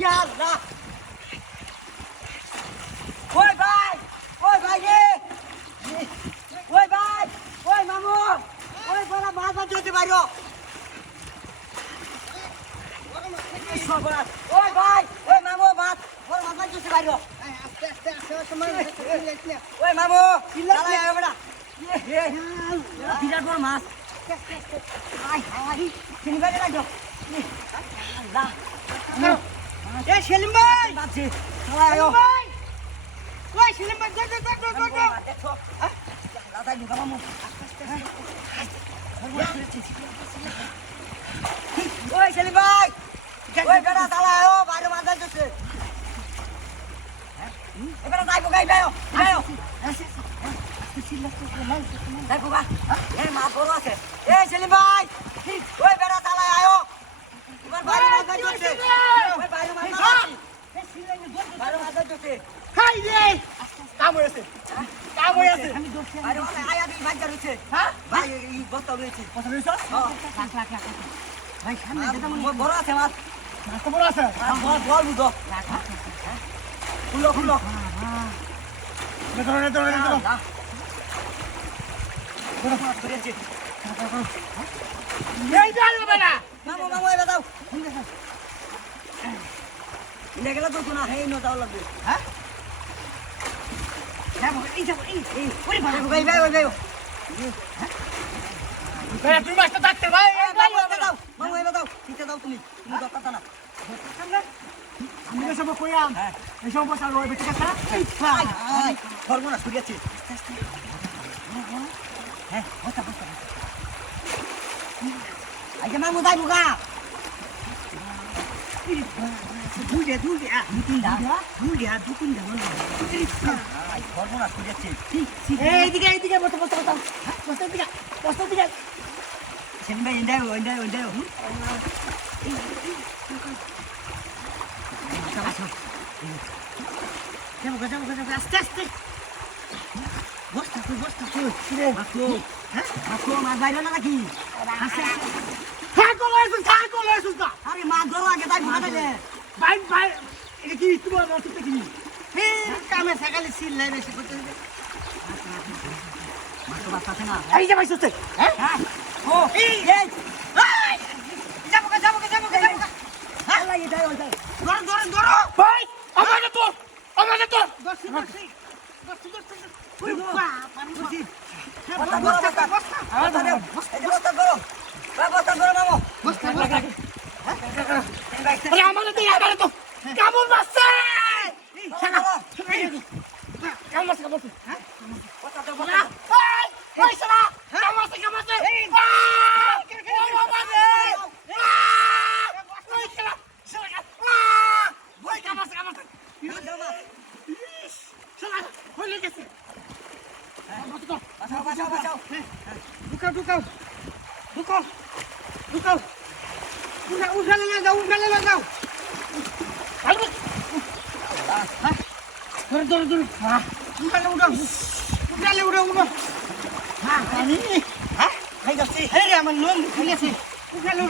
Ya Allah. Oi ভাই, oi ভাই রে। oi ভাই, oi মামু। oi বড় মাছ ধরতে পারো। oi ভাই, oi মামু মাছ, বড় মাছ ধরতে পারো। আস্তে আস্তে আস্তে সময় oi মামু, চালা আয় বড়া। বিরাট বড় মাছ। আয় আয়, চিনি বাইরে লাগো। আল্লাহ। এ সেলিম ভাই বাজে। চালা আয়। ভাই ওই সেলিম ভাই দৌড় দেখো হ্যাঁ দাদা ঢুকা মামু ওই সেলিম ভাই ওই বেটা চালা ও বাইরে মাথা দিচ্ছে এবারে যাইবো গাই যাও যাও দেখো গা এই মাছ বড় আছে এই সেলিম ভাই ওই বেটা চালা আয়ো এবার বাইরে মাথা দিচ্ছে ওই বাইরে মাথা বাইরে মাথা দিচ্ছে খাই রে কাম হয়েছে আমি দোষী আরে ওই আয়া দি ভাই রয়েছে হ্যাঁ ভাই এই বস্তা রয়েছে কথা রইছ লাখ ভাই সামনে যেটা বড় আছে মাছ মাছ তো বড় আছে বল বুঝো খুলো ধরে এই যাই হবে না মামু এবার দাও ইনে গেলে তো না হেই নটাও লাগবে হ্যাঁ যাবো এই ওরে ভালো ভাই তুই মাছটা থাকতে ভাই মামু এবার দাও ঠিকতে দাও তুমি দরকার না আমি সব কইয়াম এই সব বসা রইবে ঠিক আছে ধর্ম না শুরিয়াছি হ্যাঁ বস্তা আগে মামু যাই বুগা দুইটা দু তিনটা ধর্ম না শুরিয়াছি এইদিকে বসা দিকে সেদিন ভাই ইন্ডাই যাবো আস্তে আস্তে বস্তা তুই মাছ বাইরে না নাকি ছাগল এসেছিস না আরে মাছ ধরো আগে তাই বুঝা দিলে ভাই এটা কি তোমার রসিদটা কি কামে সকালে সিল লাই বেশি করতে দিবে মাছ তো বাচ্চা আছে না এই যে ভাই সুতে হ্যাঁ ও এই যাবো আল্লাহ এই যাই ধরো ভাই আমাকে তো দর্শি বস্তা করো মামো আরে আমাকে তো কেমন মারছে কেমন মারছে হ্যাঁ ওই শালা কেমন মারছে ওই বাবা রে ওই শালা ওই কেমন মারছে শালা হয়ে গেছে বাঁচাও ঢুকাও উঠালে না যাও ধরে উঠালে উঠো হ্যাঁ খাই যাচ্ছি এই রে আমার লোন খুলেছে উঠালে